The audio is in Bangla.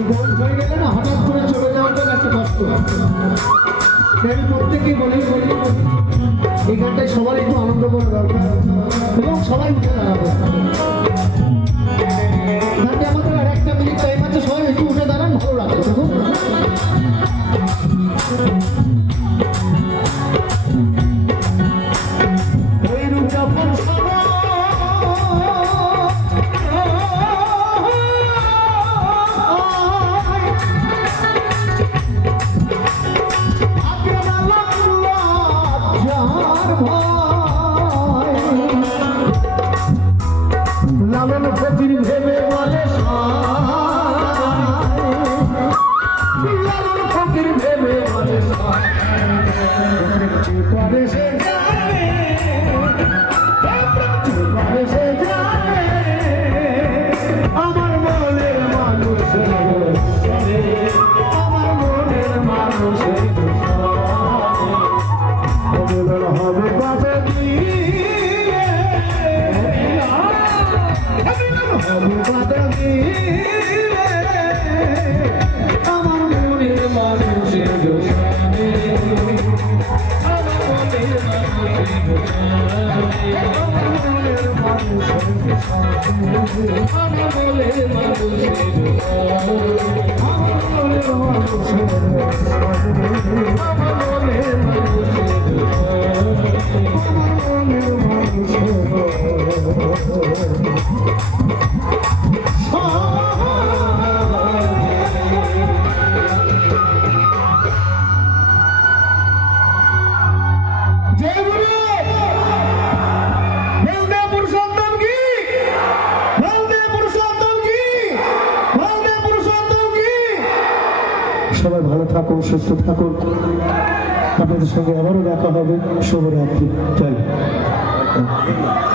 এই বয়স হয়ে গেলে না, হঠাৎ করে চলে যাওয়াটা একটা কষ্ট। আমি প্রত্যেকে বলি বলি এখানটায় সবার একটু আনন্দ করা দরকার। লালন ফকির ভেবে বলে লালন ফকির ভেবে বলে করে সে হবে কবে দিলে আমার সবাই ভালো থাকুন সুস্থ থাকুন। আপনাদের সঙ্গে আবারও দেখা হবে। শুভরাত্রি। জয়।